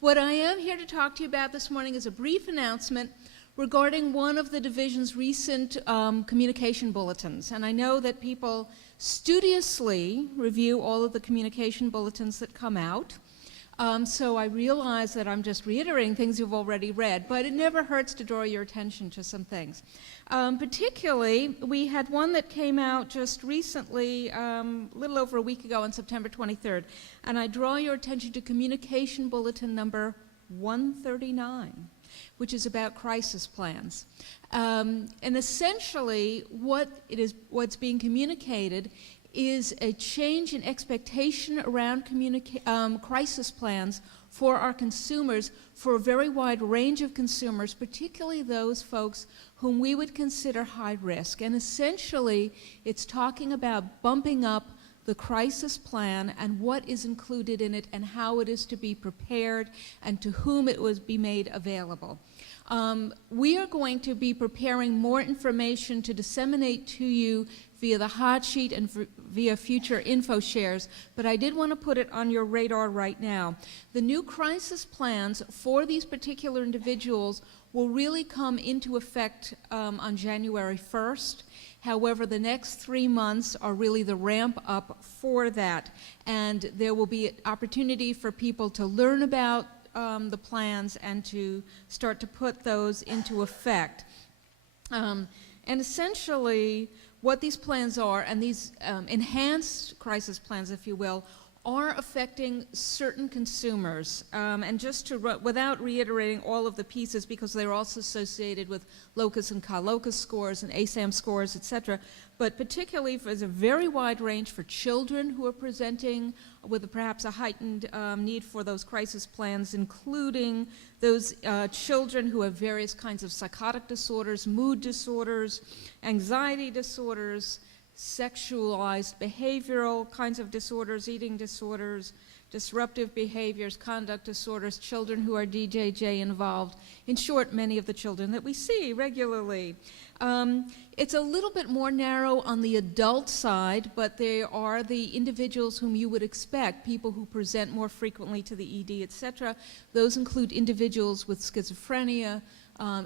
What I am here to talk to you about this morning is a brief announcement regarding one of the division's recent communication bulletins. And I know that people studiously review all of the communication bulletins that come out. So I realize that I'm just reiterating things you've already read, but it never hurts to draw your attention to some things. Particularly, we had one that came out just recently, a little over a week ago on September 23rd, and I draw your attention to Communication Bulletin number 139, which is about crisis plans. And essentially, what's being communicated is a change in expectation around crisis plans for our consumers, for a very wide range of consumers, particularly those folks whom we would consider high risk. And essentially, it's talking about bumping up the crisis plan and what is included in it and how it is to be prepared and to whom it would be made available. We are going to be preparing more information to disseminate to you via the hot sheet and via future info shares, but I did want to put it on your radar right now. The new crisis plans for these particular individuals will really come into effect on January 1st. However, the next 3 months are really the ramp up for that, and there will be an opportunity for people to learn about the plans and to start to put those into effect. And essentially, what these plans are, and these enhanced crisis plans, if you will, are affecting certain consumers. And just to, without reiterating all of the pieces, because they're also associated with locus and colocus scores and ASAM scores, et cetera, but particularly there's a very wide range for children who are presenting with perhaps a heightened need for those crisis plans, including those children who have various kinds of psychotic disorders, mood disorders, anxiety disorders, sexualized behavioral kinds of disorders, eating disorders, disruptive behaviors, conduct disorders, children who are DJJ involved. In short, many of the children that we see regularly. It's a little bit more narrow on the adult side, but they are the individuals whom you would expect, people who present more frequently to the ED, etc. Those include individuals with schizophrenia,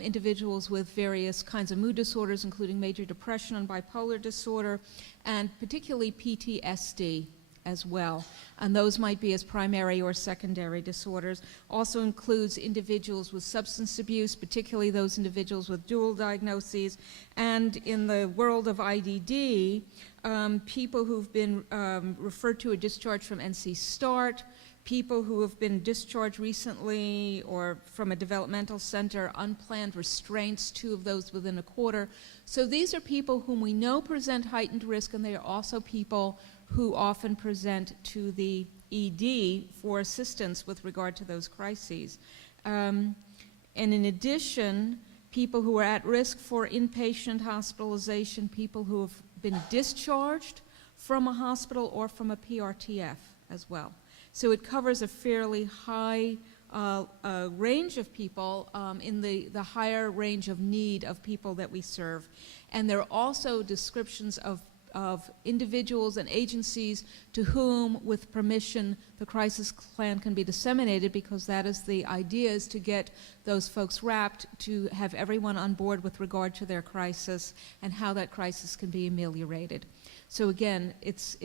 individuals with various kinds of mood disorders, including major depression and bipolar disorder, and particularly PTSD as well. And those might be as primary or secondary disorders. Also includes individuals with substance abuse, particularly those individuals with dual diagnoses. And in the world of IDD, people who've been referred to or discharged from NC START, people who have been discharged recently or from a developmental center, unplanned restraints, 2 of those within a quarter. So these are people whom we know present heightened risk, and they are also people who often present to the ED for assistance with regard to those crises. And in addition, people who are at risk for inpatient hospitalization, people who have been discharged from a hospital or from a PRTF as well. So it covers a fairly high range of people in the higher range of need of people that we serve. And there are also descriptions of individuals and agencies to whom, with permission, the crisis plan can be disseminated, because that is the idea, is to get those folks wrapped, to have everyone on board with regard to their crisis and how that crisis can be ameliorated. So again, it's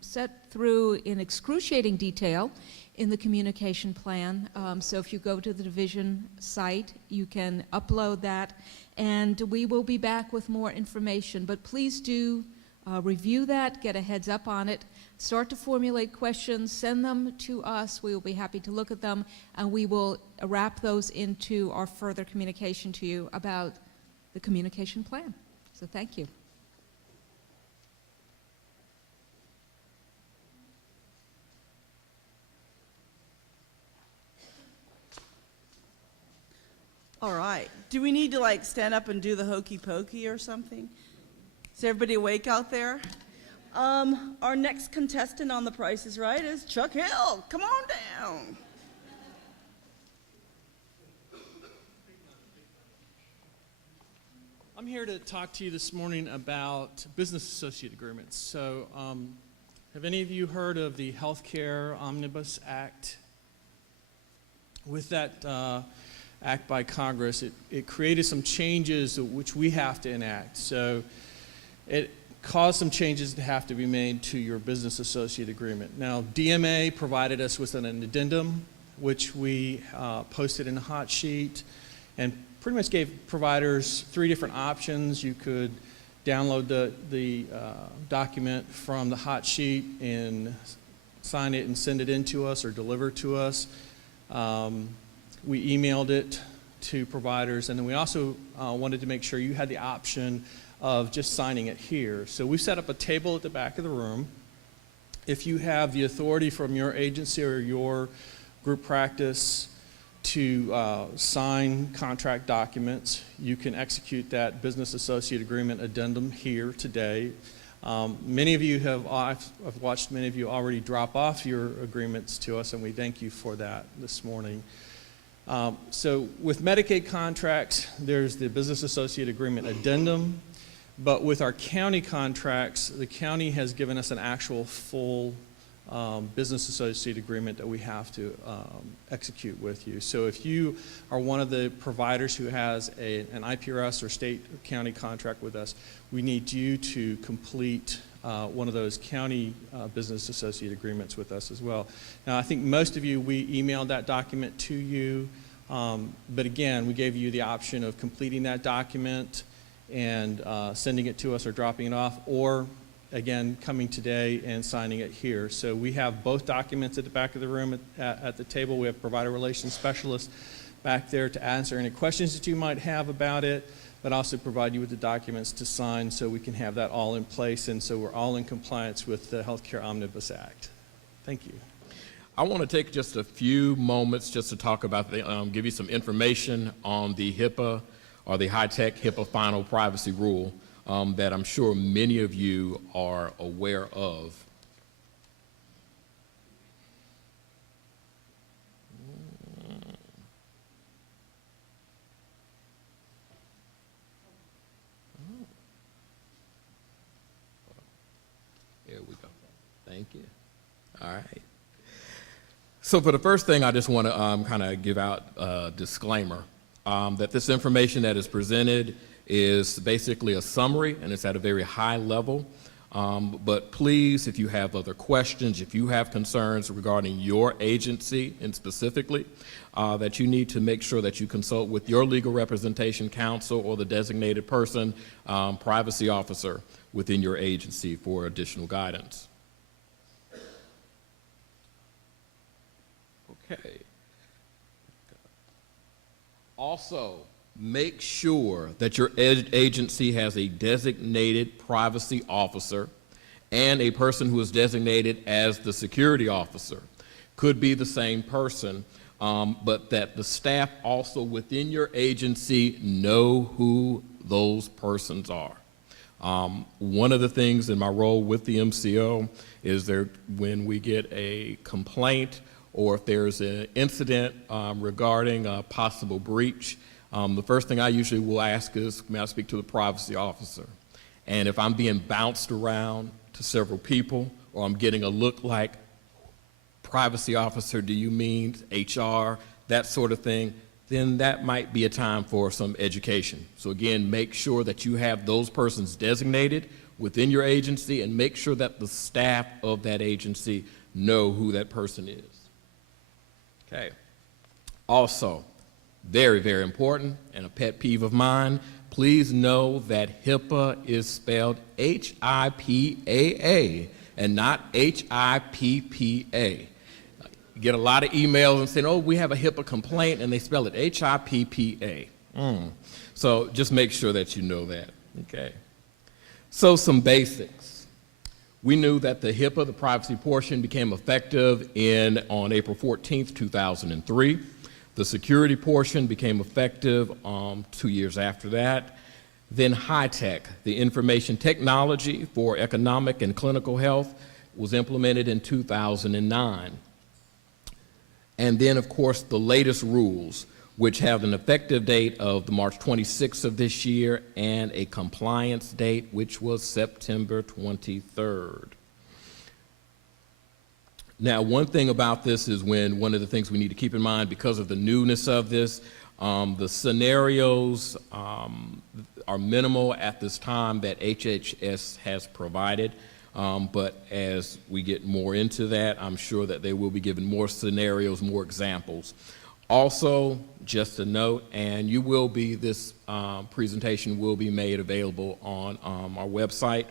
set through in excruciating detail in the communication plan. So if you go to the division site, you can upload that, and we will be back with more information. But please do review that, get a heads up on it, start to formulate questions, send them to us. We will be happy to look at them, and we will wrap those into our further communication to you about the communication plan. So thank you. All right. Do we need to like stand up and do the hokey pokey or something? Is everybody awake out there? Our next contestant on The Price is Right is Chuck Hill. Come on down. I'm here to talk to you this morning about business associate agreements. So, have any of you heard of the Healthcare Omnibus Act? With that act by Congress, it created some changes which we have to enact. So, it caused some changes that have to be made to your business associate agreement. Now, DMA provided us with an addendum, which we posted in a hot sheet, and pretty much gave providers 3 different options. You could download the document from the hot sheet and sign it and send it in to us or deliver it to us. We emailed it to providers, and then we also wanted to make sure you had the option of just signing it here. So we set up a table at the back of the room. If you have the authority from your agency or your group practice to sign contract documents, you can execute that business associate agreement addendum here today. Many of you I've watched many of you already drop off your agreements to us, and we thank you for that this morning. So with Medicaid contracts, there's the business associate agreement addendum, but with our county contracts, the county has given us an actual full business associate agreement that we have to execute with you. So if you are one of the providers who has an IPRS or state or county contract with us, we need you to complete one of those county business associate agreements with us as well. Now, I think most of you, we emailed that document to you, but again, we gave you the option of completing that document and sending it to us or dropping it off, or again, coming today and signing it here. So we have both documents at the back of the room at the table. We have provider relations specialists back there to answer any questions that you might have about it, but also provide you with the documents to sign so we can have that all in place, and so we're all in compliance with the Healthcare Omnibus Act. Thank you. I want to take just a few moments just to talk about, give you some information on the HIPAA or the high-tech HIPAA final privacy rule that I'm sure many of you are aware of. There we go. Thank you. All right. So for the first thing, I just want to kind of give out a disclaimer that this information that is presented is basically a summary, and it's at a very high level. But please, if you have other questions, if you have concerns regarding your agency and specifically, that you need to make sure that you consult with your legal representation counsel or the designated person, privacy officer within your agency for additional guidance. Okay. Also, make sure that your agency has a designated privacy officer and a person who is designated as the security officer. Could be the same person, but that the staff also within your agency know who those persons are. One of the things in my role with the MCO is when we get a complaint or if there's an incident regarding a possible breach, the first thing I usually will ask is, may I speak to the privacy officer? And if I'm being bounced around to several people, or I'm getting a look like, privacy officer, do you mean HR, that sort of thing, then that might be a time for some education. So again, make sure that you have those persons designated within your agency and make sure that the staff of that agency know who that person is. Okay. Also, very, very important, and a pet peeve of mine, please know that HIPAA is spelled H-I-P-A-A and not H-I-P-P-A. You get a lot of emails and saying, oh, we have a HIPAA complaint, and they spell it H-I-P-P-A. So just make sure that you know that, okay? So some basics. We knew that the HIPAA, the privacy portion, became effective on April 14th, 2003. The security portion became effective 2 years after that. Then high-tech, the information technology for economic and clinical health, was implemented in 2009. And then, of course, the latest rules which have an effective date of the March 26th of this year and a compliance date, which was September 23rd. Now, one thing about this is one of the things we need to keep in mind because of the newness of this, the scenarios are minimal at this time that HHS has provided, but as we get more into that, I'm sure that they will be given more scenarios, more examples. Also, just a note, and this presentation will be made available on our website,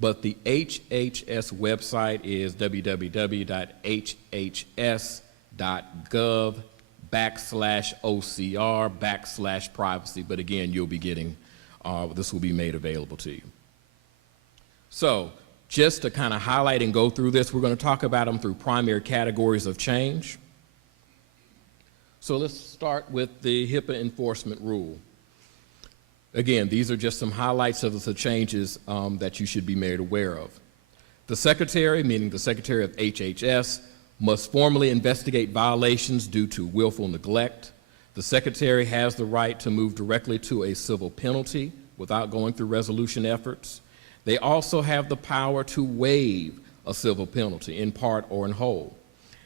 but the HHS website is www.hhs.gov/OCR/privacy, but again, you'll be getting, this will be made available to you. So, just to kind of highlight and go through this, we're going to talk about them through primary categories of change. So let's start with the HIPAA enforcement rule. Again, these are just some highlights of the changes that you should be made aware of. The Secretary, meaning the Secretary of HHS, must formally investigate violations due to willful neglect. The Secretary has the right to move directly to a civil penalty without going through resolution efforts. They also have the power to waive a civil penalty in part or in whole.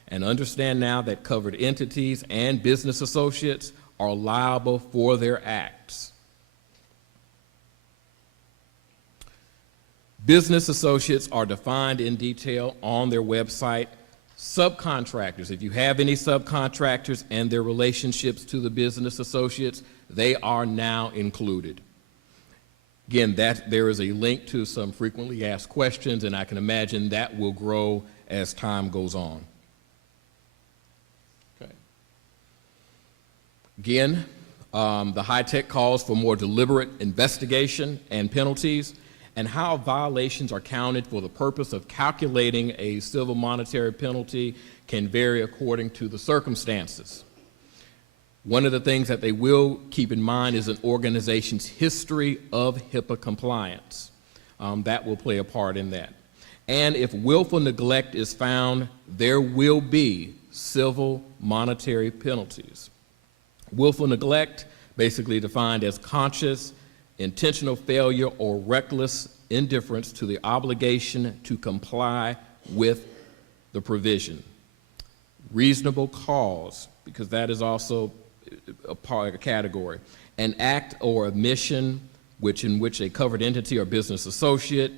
And understand now that covered entities and business associates are liable for their acts. Business associates are defined in detail on their website. Subcontractors, if you have any subcontractors and their relationships to the business associates, they are now included. Again, there is a link to some frequently asked questions, and I can imagine that will grow as time goes on. Okay. Again, the high-tech calls for more deliberate investigation and penalties, and how violations are counted for the purpose of calculating a civil monetary penalty can vary according to the circumstances. One of the things that they will keep in mind is an organization's history of HIPAA compliance. That will play a part in that. And if willful neglect is found, there will be civil monetary penalties. Willful neglect, basically defined as conscious, intentional failure, or reckless indifference to the obligation to comply with the provision. Reasonable cause, because that is also a part of a category. An act or omission in which a covered entity or business associate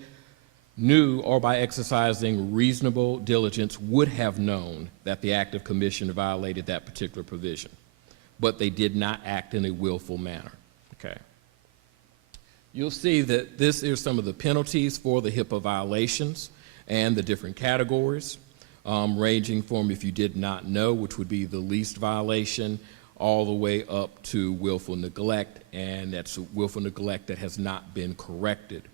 knew or by exercising reasonable diligence would have known that the act of commission violated that particular provision, but they did not act in a willful manner. Okay. You'll see that this is some of the penalties for the HIPAA violations and the different categories, ranging from if you did not know, which would be the least violation, all the way up to willful neglect, and that's willful neglect that has not been corrected.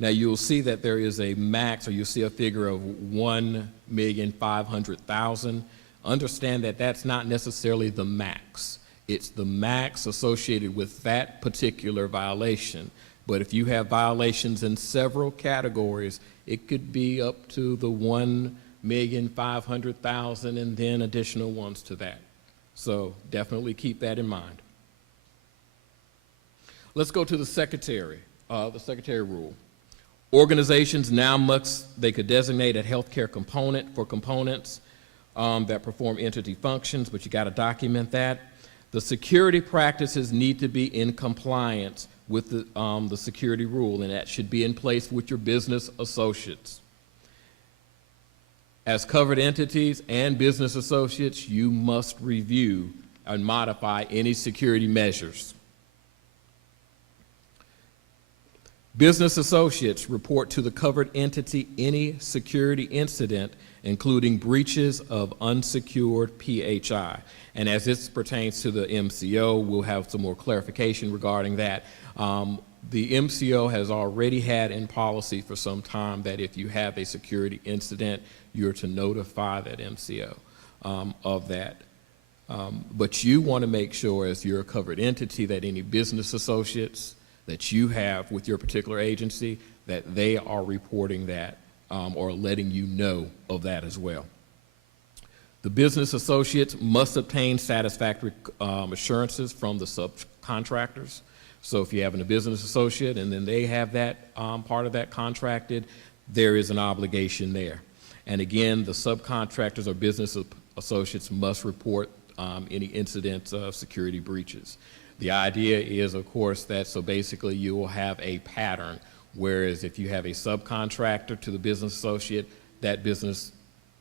Now you'll see that there is a max, or you'll see a figure of 1,500,000. Understand that that's not necessarily the max. It's the max associated with that particular violation. But if you have violations in several categories, it could be up to the 1,500,000 and then additional ones to that. So definitely keep that in mind. Let's go to the Secretary rule. Organizations now they could designate a healthcare component for components that perform entity functions, but you got to document that. The security practices need to be in compliance with the security rule, and that should be in place with your business associates. As covered entities and business associates, you must review and modify any security measures. Business associates report to the covered entity any security incident, including breaches of unsecured PHI. And as this pertains to the MCO, we'll have some more clarification regarding that. The MCO has already had in policy for some time that if you have a security incident, you're to notify that MCO of that. But you want to make sure, as you're a covered entity, that any business associates that you have with your particular agency, that they are reporting that or letting you know of that as well. The business associates must obtain satisfactory assurances from the subcontractors. So if you have a business associate and then they have that part of that contracted, there is an obligation there. And again, the subcontractors or business associates must report any incidents of security breaches. The idea is, of course, that so basically you will have a pattern, whereas if you have a subcontractor to the business associate, that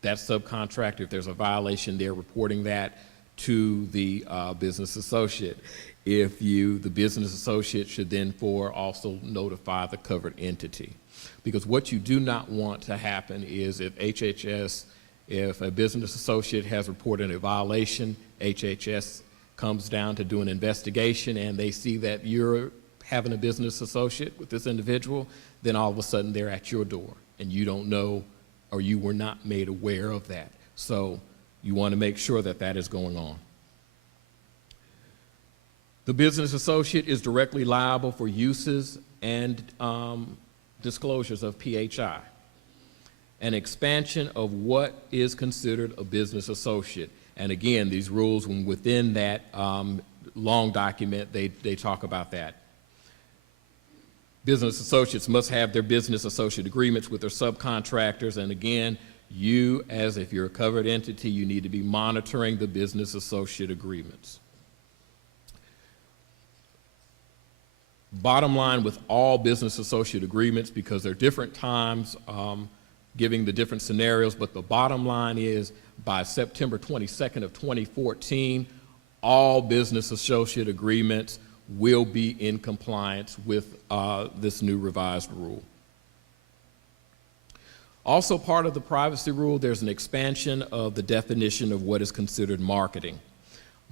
subcontractor, if there's a violation, they're reporting that to the business associate. The business associate should then also notify the covered entity. Because what you do not want to happen is if a business associate has reported a violation, HHS comes down to do an investigation and they see that you're having a business associate with this individual, then all of a sudden they're at your door and you don't know or you were not made aware of that. So you want to make sure that that is going on. The business associate is directly liable for uses and disclosures of PHI. An expansion of what is considered a business associate. And again, these rules, when within that long document, they talk about that. Business associates must have their business associate agreements with their subcontractors. And again, if you're a covered entity, you need to be monitoring the business associate agreements. Bottom line with all business associate agreements, because there are different times giving the different scenarios, but the bottom line is by September 22nd of 2014, all business associate agreements will be in compliance with this new revised rule. Also part of the privacy rule, there's an expansion of the definition of what is considered marketing.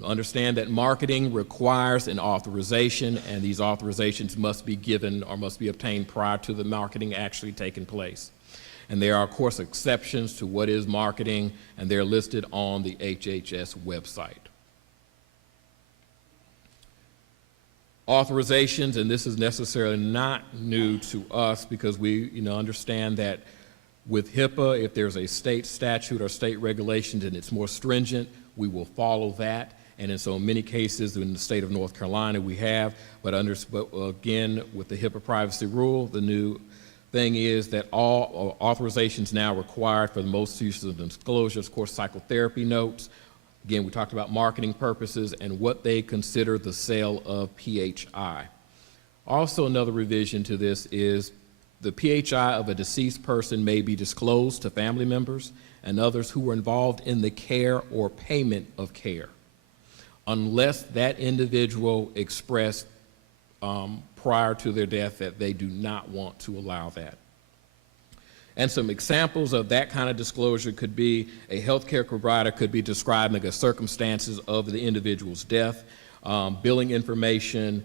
Understand that marketing requires an authorization, and these authorizations must be given or must be obtained prior to the marketing actually taking place. And there are, of course, exceptions to what is marketing, and they're listed on the HHS website. Authorizations, and this is necessarily not new to us because we understand that with HIPAA, if there's a state statute or state regulations and it's more stringent, we will follow that. And in so many cases in the state of North Carolina we have, but again, with the HIPAA privacy rule, the new thing is that all authorizations now required for the most uses of disclosures, of course, psychotherapy notes. Again, we talked about marketing purposes and what they consider the sale of PHI. Also, another revision to this is the PHI of a deceased person may be disclosed to family members and others who were involved in the care or payment of care, unless that individual expressed prior to their death that they do not want to allow that. And some examples of that kind of disclosure could be a healthcare provider could be describing the circumstances of the individual's death, billing information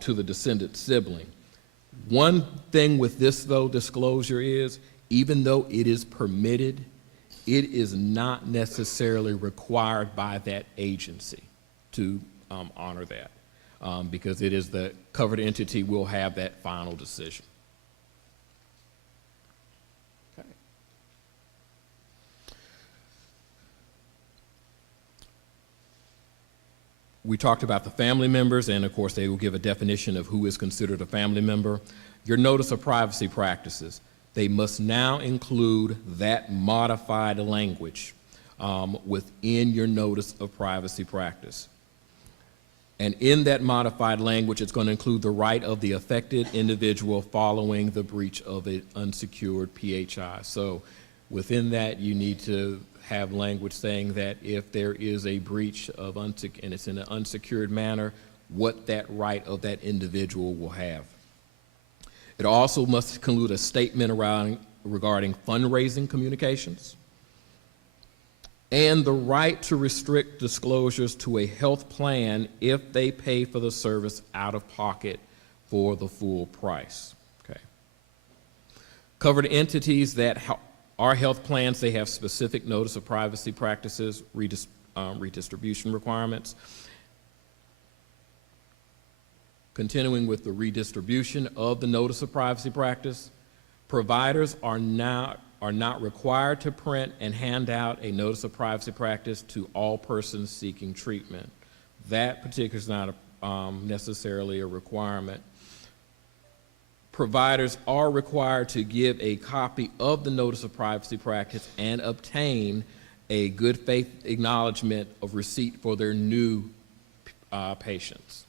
to the descendant sibling. One thing with this, though, disclosure is, even though it is permitted, it is not necessarily required by that agency to honor that, because it is the covered entity will have that final decision. Okay. We talked about the family members, and of course they will give a definition of who is considered a family member. Your notice of privacy practices, they must now include that modified language within your notice of privacy practice. And in that modified language, it's going to include the right of the affected individual following the breach of an unsecured PHI. So within that, you need to have language saying that if there is a breach of and it's in an unsecured manner, what that right of that individual will have. It also must include a statement regarding fundraising communications, and the right to restrict disclosures to a health plan if they pay for the service out of pocket for the full price. Okay. Covered entities that are health plans, they have specific notice of privacy practices, redistribution requirements. Continuing with the redistribution of the notice of privacy practice, providers are now are not required to print and hand out a notice of privacy practice to all persons seeking treatment. That particular is not necessarily a requirement. Providers are required to give a copy of the notice of privacy practice and obtain a good faith acknowledgement of receipt for their new patients.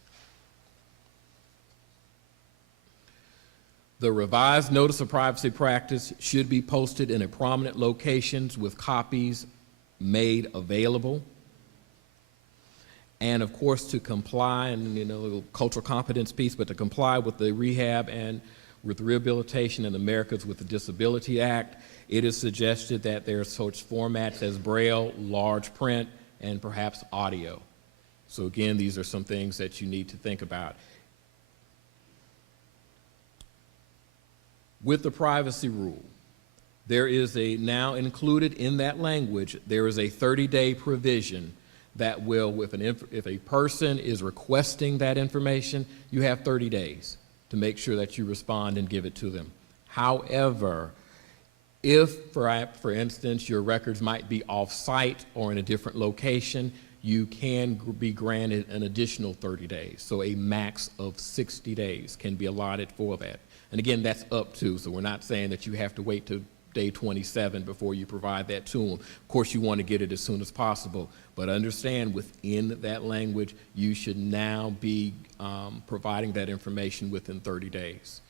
The revised notice of privacy practice should be posted in a prominent locations with copies made available. And of course, to comply, and the cultural competence piece, but to comply with the Rehab and with Rehabilitation and Americans with a Disability Act, it is suggested that there are such formats as Braille, large print, and perhaps audio. So again, these are some things that you need to think about. With the privacy rule, there is now included in that language, there is a 30-day provision that will, if a person is requesting that information, you have 30 days to make sure that you respond and give it to them. However, if, for instance, your records might be off-site or in a different location, you can be granted an additional 30 days. So a max of 60 days can be allotted for that. And again, that's up to, so we're not saying that you have to wait till day 27 before you provide that to them. Of course, you want to get it as soon as possible, but understand within that language, you should now be providing that information within 30 days.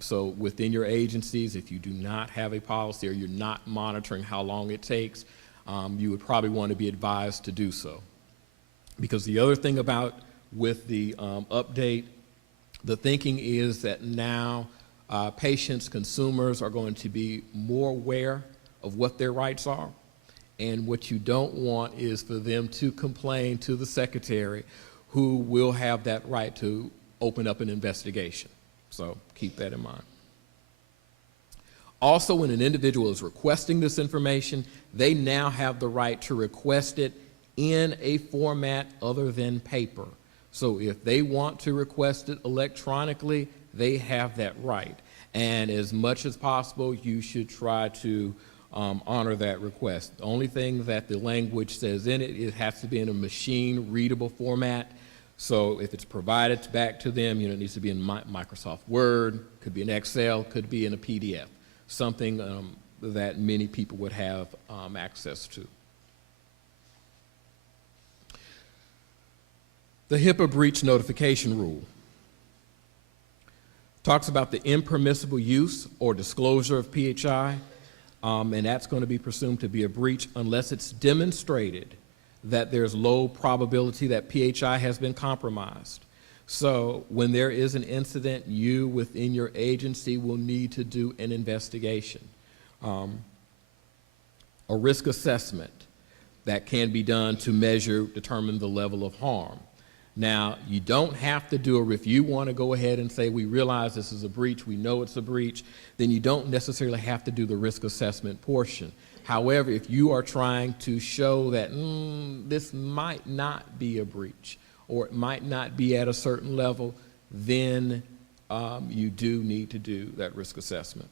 So within your agencies, if you do not have a policy or you're not monitoring how long it takes, you would probably want to be advised to do so. Because the other thing about with the update, the thinking is that now patients, consumers are going to be more aware of what their rights are. And what you don't want is for them to complain to the secretary, who will have that right to open up an investigation. So keep that in mind. Also, when an individual is requesting this information, they now have the right to request it in a format other than paper. So if they want to request it electronically, they have that right. And as much as possible, you should try to honor that request. The only thing that the language says in it, it has to be in a machine-readable format. So if it's provided back to them, it needs to be in Microsoft Word, could be in Excel, could be in a PDF, something that many people would have access to. The HIPAA breach notification rule talks about the impermissible use or disclosure of PHI, and that's going to be presumed to be a breach unless it's demonstrated that there's low probability that PHI has been compromised. So when there is an incident, you within your agency will need to do an investigation. A risk assessment that can be done to determine the level of harm. Now, you don't have to do it. If you want to go ahead and say, we realize this is a breach, we know it's a breach, then you don't necessarily have to do the risk assessment portion. However, if you are trying to show that this might not be a breach or it might not be at a certain level, then you do need to do that risk assessment.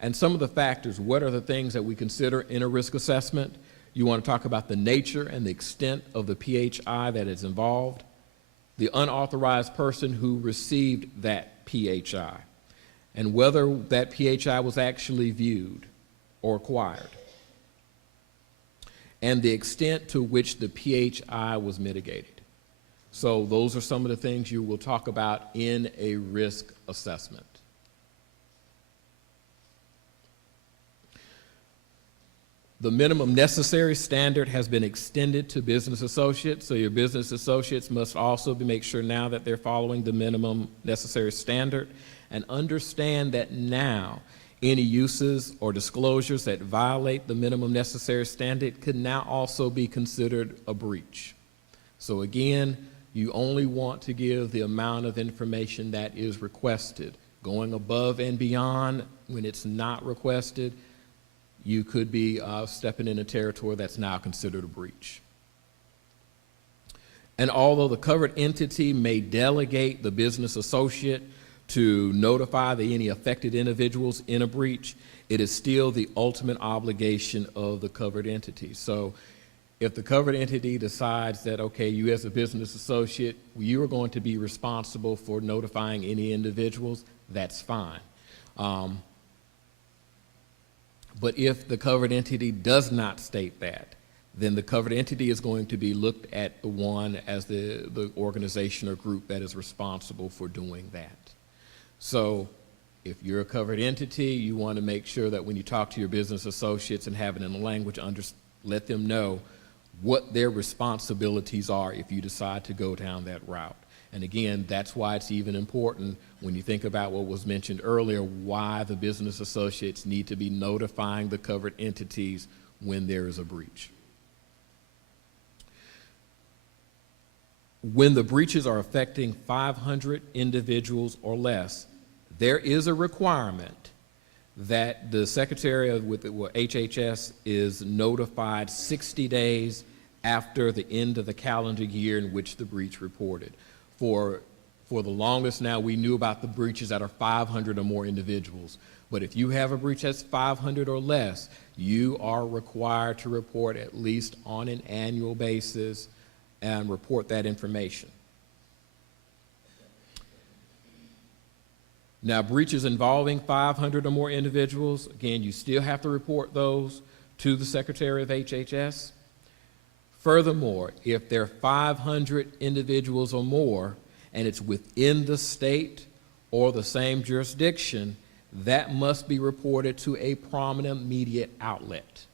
And some of the factors, what are the things that we consider in a risk assessment? You want to talk about the nature and the extent of the PHI that is involved, the unauthorized person who received that PHI, and whether that PHI was actually viewed or acquired, and the extent to which the PHI was mitigated. So those are some of the things you will talk about in a risk assessment. The minimum necessary standard has been extended to business associates, so your business associates must also make sure now that they're following the minimum necessary standard, and understand that now any uses or disclosures that violate the minimum necessary standard could now also be considered a breach. So again, you only want to give the amount of information that is requested. Going above and beyond when it's not requested, you could be stepping in a territory that's now considered a breach. And although the covered entity may delegate the business associate to notify any affected individuals in a breach, it is still the ultimate obligation of the covered entity. So if the covered entity decides that, okay, you as a business associate, you are going to be responsible for notifying any individuals, that's fine. But if the covered entity does not state that, then the covered entity is going to be looked at the one as the organization or group that is responsible for doing that. So if you're a covered entity, you want to make sure that when you talk to your business associates and have it in the language, let them know what their responsibilities are if you decide to go down that route. And again, that's why it's even important when you think about what was mentioned earlier, why the business associates need to be notifying the covered entities when there is a breach. When the breaches are affecting 500 individuals or less, there is a requirement that the Secretary of HHS is notified 60 days after the end of the calendar year in which the breach reported. For the longest now, we knew about the breaches that are 500 or more individuals. But if you have a breach that's 500 or less, you are required to report at least on an annual basis and report that information. Now, breaches involving 500 or more individuals, again, you still have to report those to the Secretary of HHS. Furthermore, if there are 500 individuals or more, and it's within the state or the same jurisdiction, that must be reported to a prominent media outlet.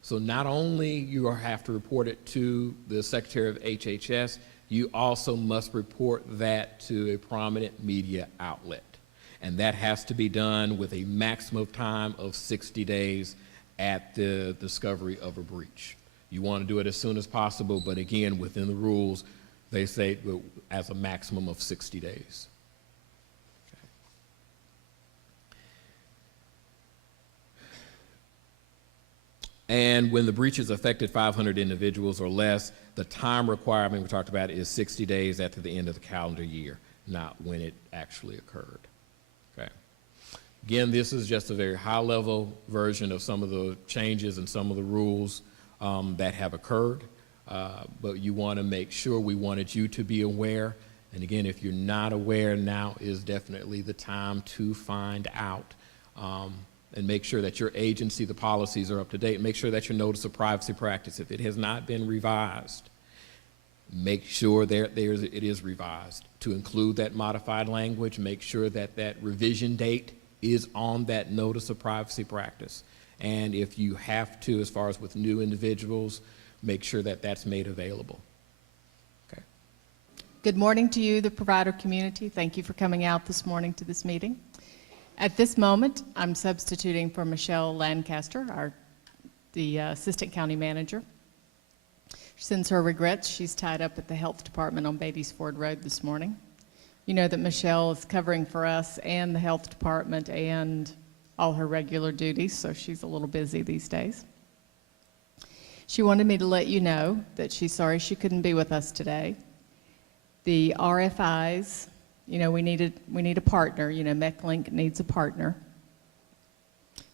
So not only you have to report it to the Secretary of HHS, you also must report that to a prominent media outlet. And that has to be done with a maximum time of 60 days at the discovery of a breach. You want to do it as soon as possible, but again, within the rules, they say as a maximum of 60 days. Okay. And when the breach has affected 500 individuals or less, the time requirement we talked about is 60 days after the end of the calendar year, not when it actually occurred. Okay. Again, this is just a very high-level version of some of the changes and some of the rules that have occurred, but you want to make sure, we wanted you to be aware. And again, if you're not aware, now is definitely the time to find out and make sure that your agency, the policies are up to date. Make sure that your notice of privacy practice, if it has not been revised, make sure it is revised to include that modified language. Make sure that that revision date is on that notice of privacy practice. And if you have to, as far as with new individuals, make sure that that's made available. Okay. Good morning to you, the provider community. Thank you for coming out this morning to this meeting. At this moment, I'm substituting for Michelle Lancaster, the Assistant County Manager. She sends her regrets. She's tied up at the Health Department on Beatties Ford Road this morning. You know that Michelle is covering for us and the Health Department and all her regular duties, so she's a little busy these days. She wanted me to let you know that she's sorry she couldn't be with us today. The RFIs, you know, we need a partner. You know, MeckLINK needs a partner.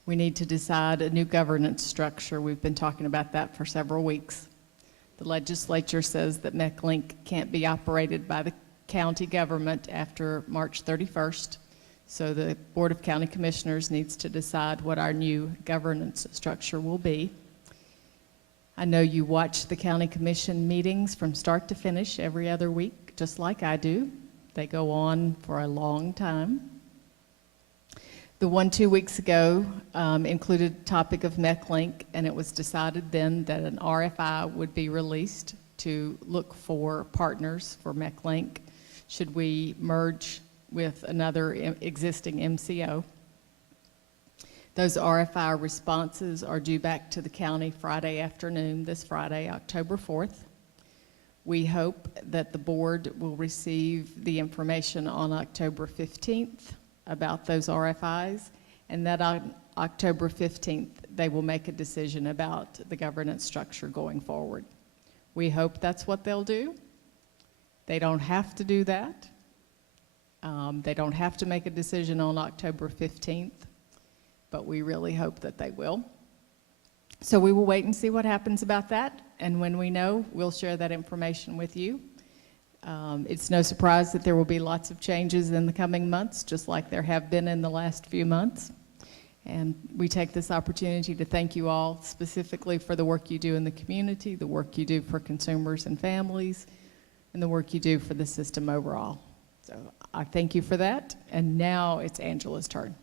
We need to decide a new governance structure. We've been talking about that for several weeks. The legislature says that MeckLINK can't be operated by the county government after March 31st. So the Board of County Commissioners needs to decide what our new governance structure will be. I know you watch the County Commission meetings from start to finish every other week, just like I do. They go on for a long time. The one 2 weeks ago included the topic of MeckLINK, and it was decided then that an RFI would be released to look for partners for MeckLINK should we merge with another existing MCO. Those RFI responses are due back to the county Friday afternoon, this Friday, October 4th. We hope that the board will receive the information on October 15th about those RFIs, and that on October 15th, they will make a decision about the governance structure going forward. We hope that's what they'll do. They don't have to do that. They don't have to make a decision on October 15th, but we really hope that they will. So we will wait and see what happens about that, and when we know, we'll share that information with you. It's no surprise that there will be lots of changes in the coming months, just like there have been in the last few months. And we take this opportunity to thank you all specifically for the work you do in the community, the work you do for consumers and families, and the work you do for the system overall. So I thank you for that, and now it's Angela's turn.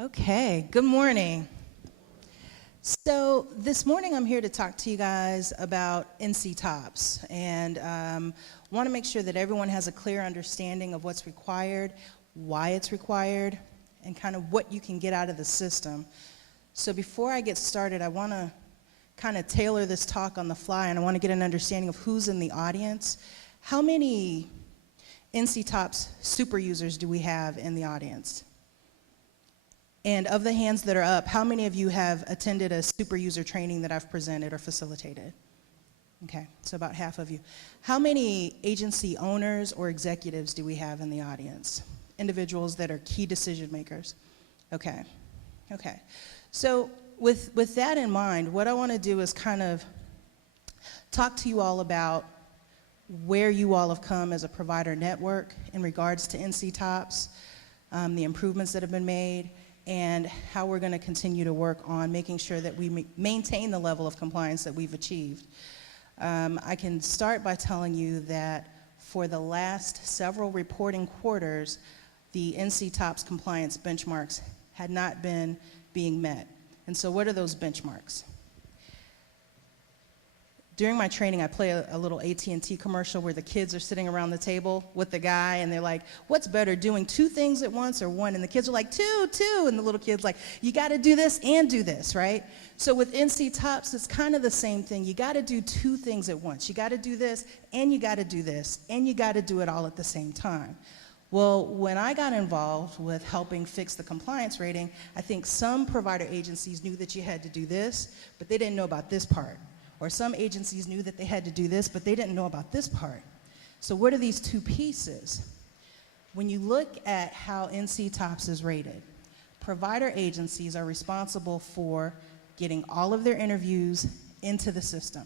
Okay, good morning. So this morning I'm here to talk to you guys about NC TOPS, and want to make sure that everyone has a clear understanding of what's required, why it's required, and kind of what you can get out of the system. So before I get started, I want to kind of tailor this talk on the fly, and I want to get an understanding of who's in the audience. How many NC TOPS super users do we have in the audience? And of the hands that are up, how many of you have attended a super user training that I've presented or facilitated? Okay, so about half of you. How many agency owners or executives do we have in the audience? Individuals that are key decision makers. Okay, okay. So with that in mind, what I want to do is kind of talk to you all about where you all have come as a provider network in regards to NC TOPS, the improvements that have been made, and how we're going to continue to work on making sure that we maintain the level of compliance that we've achieved. I can start by telling you that for the last several reporting quarters, the NC TOPS compliance benchmarks had not been being met. And so what are those benchmarks? During my training, I play a little AT&T commercial where the kids are sitting around the table with the guy, and they're like, what's better, doing 2 things at once or 1? And the kids are like, two, and the little kid's like, you got to do this and do this, right? So with NC TOPS, it's kind of the same thing. You got to do 2 things at once. You got to do this, and you got to do this, and you got to do it all at the same time. Well, when I got involved with helping fix the compliance rating, I think some provider agencies knew that you had to do this, but they didn't know about this part. Or some agencies knew that they had to do this, but they didn't know about this part. So what are these 2 pieces? When you look at how NC TOPS is rated, provider agencies are responsible for getting all of their interviews into the system.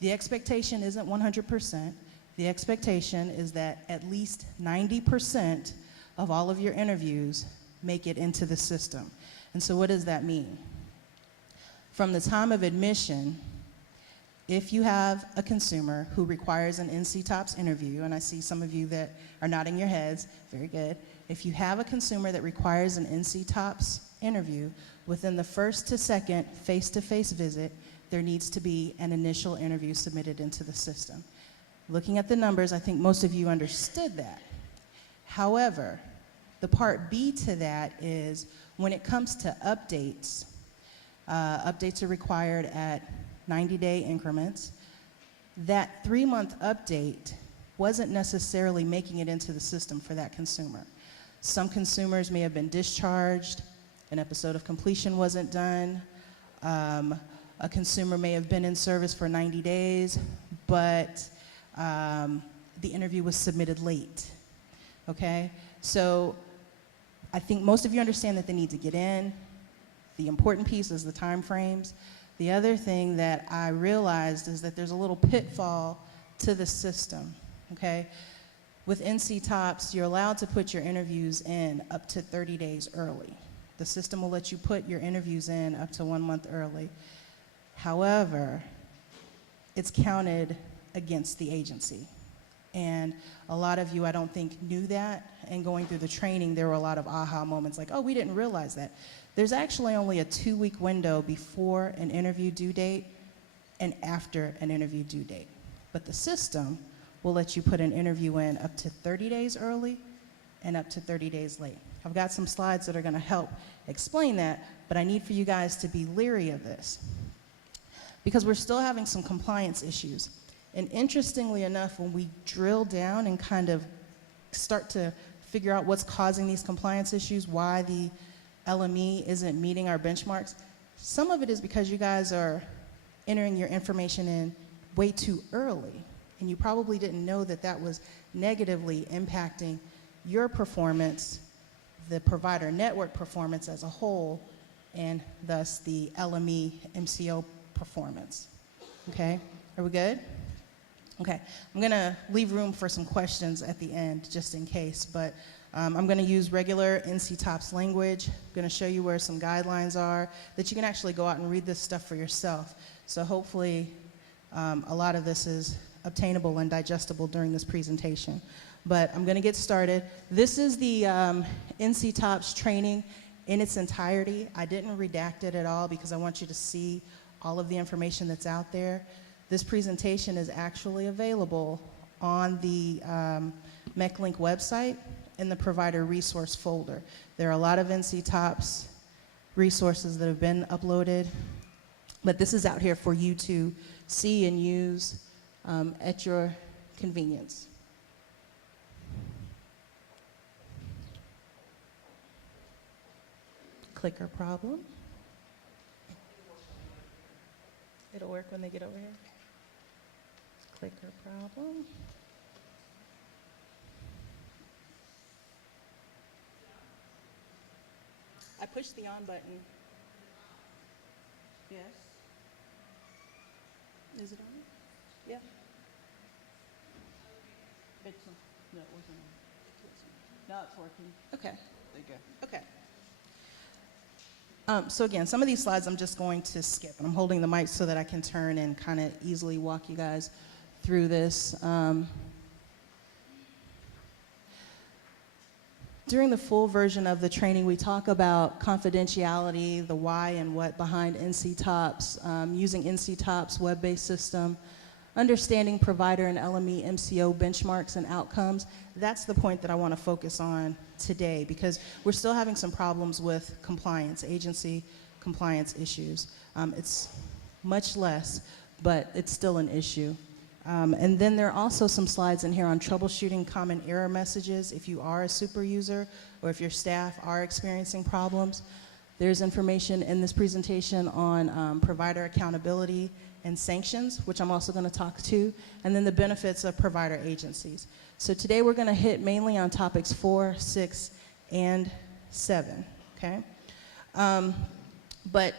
The expectation isn't 100%. The expectation is that at least 90% of all of your interviews make it into the system. And so what does that mean? From the time of admission, if you have a consumer who requires an NC TOPS interview, and I see some of you that are nodding your heads, very good. If you have a consumer that requires an NC TOPS interview, within the first to second face-to-face visit, there needs to be an initial interview submitted into the system. Looking at the numbers, I think most of you understood that. However, the part B to that is when it comes to updates, updates are required at 90-day increments. That 3-month update wasn't necessarily making it into the system for that consumer. Some consumers may have been discharged, an episode of completion wasn't done, a consumer may have been in service for 90 days, but the interview was submitted late, okay? So I think most of you understand that they need to get in. The important piece is the time frames. The other thing that I realized is that there's a little pitfall to the system, okay? With NC TOPS, you're allowed to put your interviews in up to 30 days early. The system will let you put your interviews in up to 1 month early. However, it's counted against the agency. And a lot of you, I don't think, knew that. And going through the training, there were a lot of aha moments like, oh, we didn't realize that. There's actually only a 2-week window before an interview due date and after an interview due date. But the system will let you put an interview in up to 30 days early and up to 30 days late. I've got some slides that are going to help explain that, but I need for you guys to be leery of this because we're still having some compliance issues. And interestingly enough, when we drill down and kind of start to figure out what's causing these compliance issues, why the LME isn't meeting our benchmarks, some of it is because you guys are entering your information in way too early. And you probably didn't know that that was negatively impacting your performance, the provider network performance as a whole, and thus the LME MCO performance. Okay, are we good? Okay, I'm gonna leave room for some questions at the end, just in case, but I'm gonna use regular NC-TOPS language. I'm gonna show you where some guidelines are that you can actually go out and read this stuff for yourself. So hopefully a lot of this is obtainable and digestible during this presentation. But I'm gonna get started. This is the NC-TOPS training in its entirety. I didn't redact it at all because I want you to see all of the information that's out there. This presentation is actually available on the MeckLINK website in the provider resource folder. There are a lot of NC-TOPS resources that have been uploaded, but this is out here for you to see and use at your convenience. Clicker problem. It'll work when they get over here. Clicker problem. I pushed the on button. Yes. Is it on? Yeah. It's no, it wasn't on. Now it's working. Okay. There you go. Okay. So again, some of these slides I'm just going to skip, and I'm holding the mic so that I can turn and kind of easily walk you guys through this. During the full version of the training, we talk about confidentiality, the why and what behind NC-TOPS, using NC-TOPS web-based system, understanding provider and LME MCO benchmarks and outcomes. That's the point that I want to focus on today because we're still having some problems with compliance, agency compliance issues. It's much less, but it's still an issue. And then there are also some slides in here on troubleshooting common error messages if you are a super user or if your staff are experiencing problems. There's information in this presentation on provider accountability and sanctions, which I'm also going to talk to, and then the benefits of provider agencies. So today we're going to hit mainly on topics 4, 6, and 7, okay? But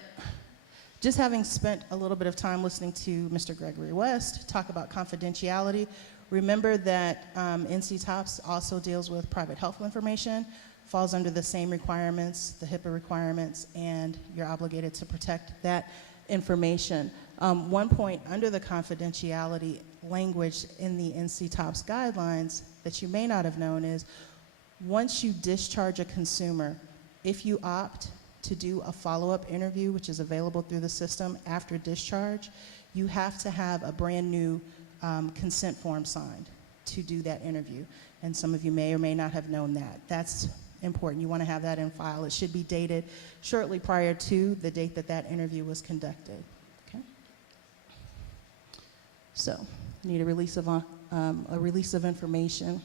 just having spent a little bit of time listening to Mr. Gregory West talk about confidentiality, remember that NC-TOPS also deals with private health information, falls under the same requirements, the HIPAA requirements, and you're obligated to protect that information. One point under the confidentiality language in the NC-TOPS guidelines that you may not have known is once you discharge a consumer, if you opt to do a follow-up interview, which is available through the system after discharge, you have to have a brand new consent form signed to do that interview. And some of you may or may not have known that. That's important. You want to have that in file. It should be dated shortly prior to the date that that interview was conducted. Okay. So, need a release of information.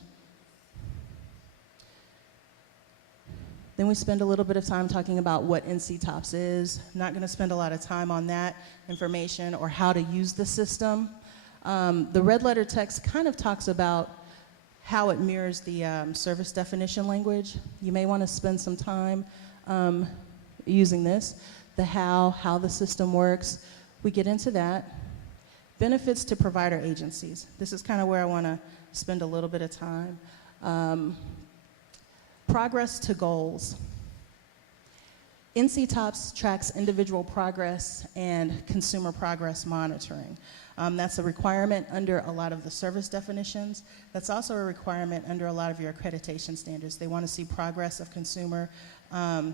Then we spend a little bit of time talking about what NC-TOPS is. Not going to spend a lot of time on that information or how to use the system. The red letter text kind of talks about how it mirrors the service definition language. You may want to spend some time using this. The how the system works. We get into that. Benefits to provider agencies. This is kind of where I want to spend a little bit of time. Progress to goals. NC-TOPS tracks individual progress and consumer progress monitoring. That's a requirement under a lot of the service definitions. That's also a requirement under a lot of your accreditation standards. They want to see progress of consumer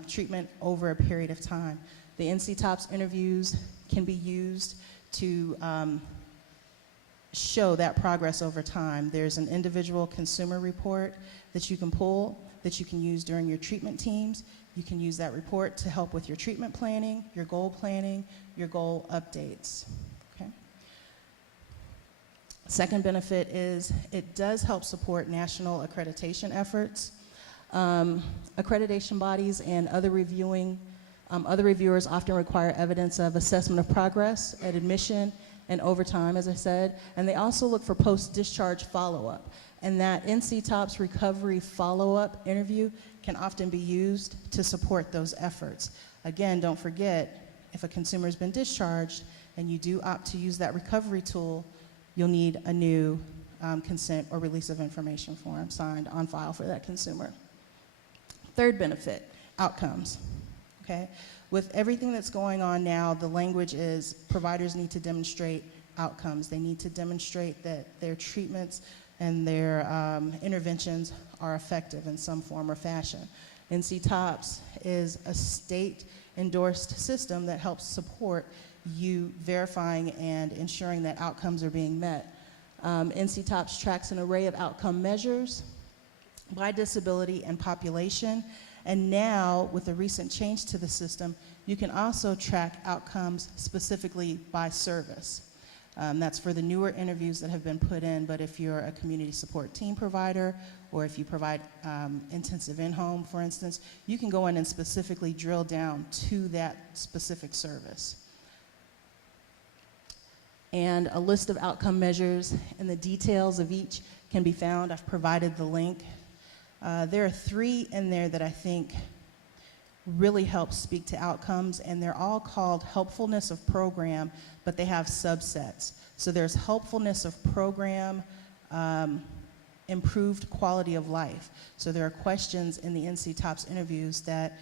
treatment over a period of time. The NC-TOPS interviews can be used to show that progress over time. There's an individual consumer report that you can pull that you can use during your treatment teams. You can use that report to help with your treatment planning, your goal updates. Okay. Second benefit is it does help support national accreditation efforts. Accreditation bodies and other reviewing Other reviewers often require evidence of assessment of progress at admission and overtime, as I said, and they also look for post-discharge follow-up. And that NC-TOPS recovery follow-up interview can often be used to support those efforts. Again, don't forget, if a consumer has been discharged and you do opt to use that recovery tool, you'll need a new consent or release of information form signed on file for that consumer. Third benefit, outcomes. Okay? With everything that's going on now, the language is providers need to demonstrate outcomes. They need to demonstrate that their treatments and their interventions are effective in some form or fashion. NC-TOPS is a state-endorsed system that helps support you verifying and ensuring that outcomes are being met. NC-TOPS tracks an array of outcome measures by disability and population, and now, with a recent change to the system, you can also track outcomes specifically by service. That's for the newer interviews that have been put in, but if you're a community support team provider, or if you provide intensive in-home, for instance, you can go in and specifically drill down to that specific service. And a list of outcome measures and the details of each can be found. I've provided the link. There are 3 in there that I think really help speak to outcomes, and they're all called helpfulness of program, but they have subsets. So there's helpfulness of program, improved quality of life. So there are questions in the NC-TOPS interviews that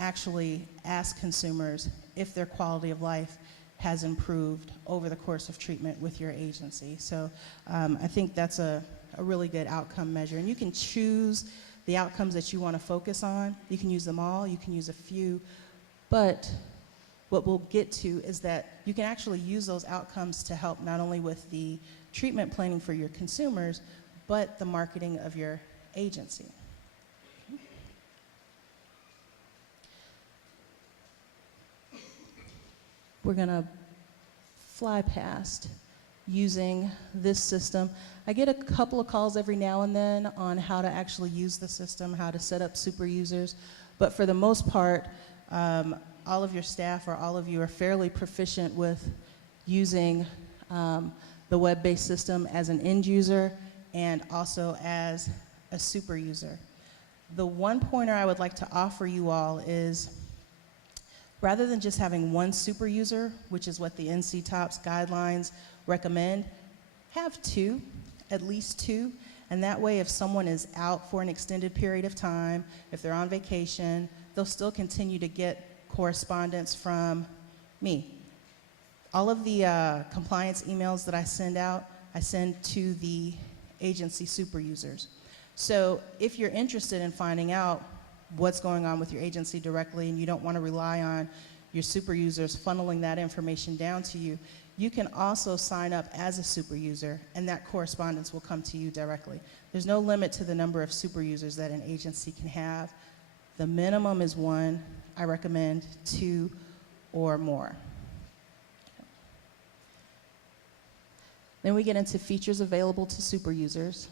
actually ask consumers if their quality of life has improved over the course of treatment with your agency. So I think that's a really good outcome measure. And you can choose the outcomes that you want to focus on. You can use them all, you can use a few, but what we'll get to is that you can actually use those outcomes to help not only with the treatment planning for your consumers, but the marketing of your agency. We're going to fly past using this system. I get a couple of calls every now and then on how to actually use the system, how to set up super users, but for the most part, all of your staff or all of you are fairly proficient with using the web-based system as an end user and also as a super user. The one pointer I would like to offer you all is, rather than just having one super user, which is what the NC-TOPS guidelines recommend, have 2, at least 2, and that way if someone is out for an extended period of time, if they're on vacation, they'll still continue to get correspondence from me. All of the compliance emails that I send out, I send to the agency super users. So if you're interested in finding out what's going on with your agency directly and you don't want to rely on your super users funneling that information down to you, you can also sign up as a super user and that correspondence will come to you directly. There's no limit to the number of super users that an agency can have. The minimum is 1. I recommend 2 or more. Then we get into features available to super users.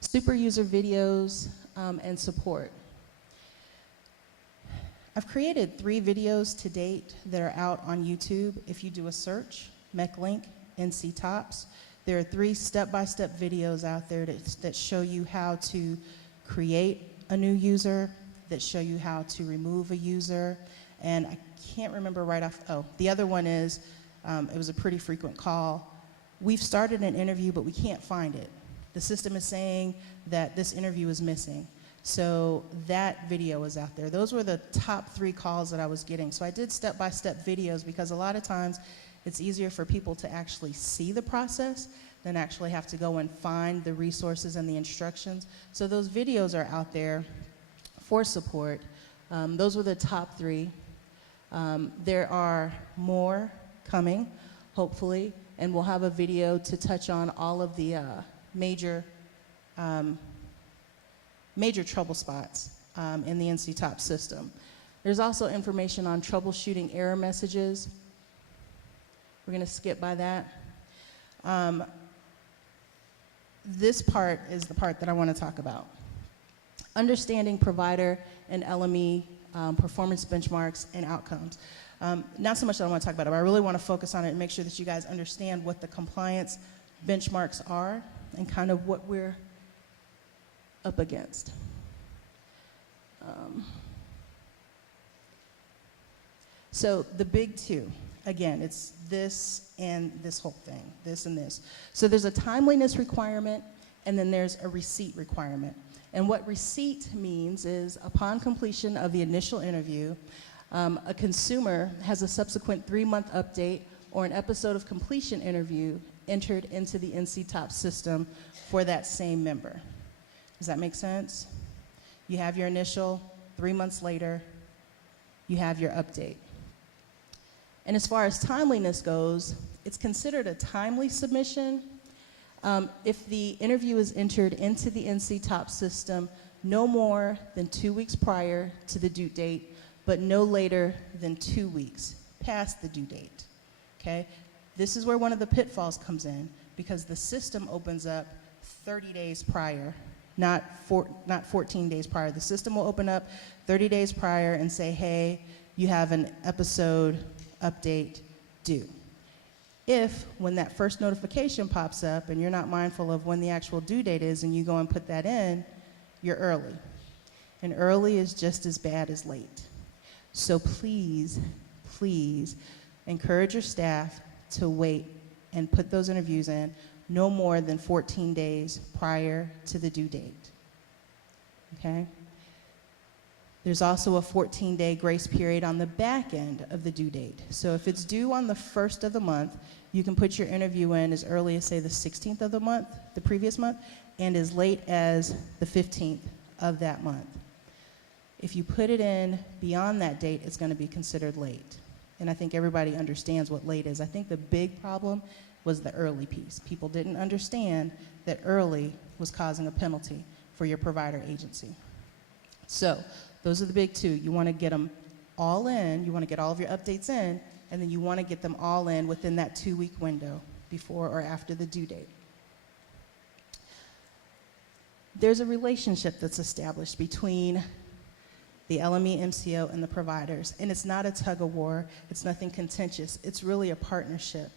Super user videos and support. I've created 3 videos to date that are out on YouTube. If you do a search, MeckLINK NC-TOPS, there are 3 step-by-step videos out there that show you how to create a new user, that show you how to remove a user, and I can't remember right off, the other one is, it was a pretty frequent call. We've started an interview, but we can't find it. The system is saying that this interview is missing. So that video is out there. Those were the top 3 calls that I was getting. So I did step-by-step videos because a lot of times it's easier for people to actually see the process than actually have to go and find the resources and the instructions. So those videos are out there for support. Those were the top 3. There are more coming, hopefully, and we'll have a video to touch on all of the major trouble spots in the NC-TOPS system. There's also information on troubleshooting error messages. We're going to skip by that. This part is the part that I want to talk about. understanding provider and LME performance benchmarks and outcomes. Not so much that I want to talk about it, but I really want to focus on it and make sure that you guys understand what the compliance benchmarks are and kind of what we're up against. So the big two, again, it's this and this whole thing, this and this. So there's a timeliness requirement, and then there's a receipt requirement. And what receipt means is upon completion of the initial interview, a consumer has a subsequent 3-month update or an episode of completion interview entered into the NC-TOP system for that same member. Does that make sense? You have your initial, 3 months later, you have your update. And as far as timeliness goes, it's considered a timely submission if the interview is entered into the NC-TOP system no more than 2 weeks prior to the due date, but no later than 2 weeks past the due date, okay? This is where one of the pitfalls comes in, because the system opens up 30 days prior, not 14 days prior. The system will open up 30 days prior and say, hey, you have an episode update due. If, when that first notification pops up and you're not mindful of when the actual due date is and you go and put that in, you're early. And early is just as bad as late. So please, please encourage your staff to wait and put those interviews in no more than 14 days prior to the due date, okay? There's also a 14-day grace period on the back end of the due date. So if it's due on the 1st of the month, you can put your interview in as early as, say, the 16th of the month, the previous month, and as late as the 15th of that month. If you put it in beyond that date, it's going to be considered late. And I think everybody understands what late is. I think the big problem was the early piece. People didn't understand that early was causing a penalty for your provider agency. So those are the big two. You want to get them all in, you want to get all of your updates in, and then you want to get them all in within that 2-week window before or after the due date. There's a relationship that's established between the LME, MCO, and the providers, and it's not a tug of war, it's nothing contentious, it's really a partnership.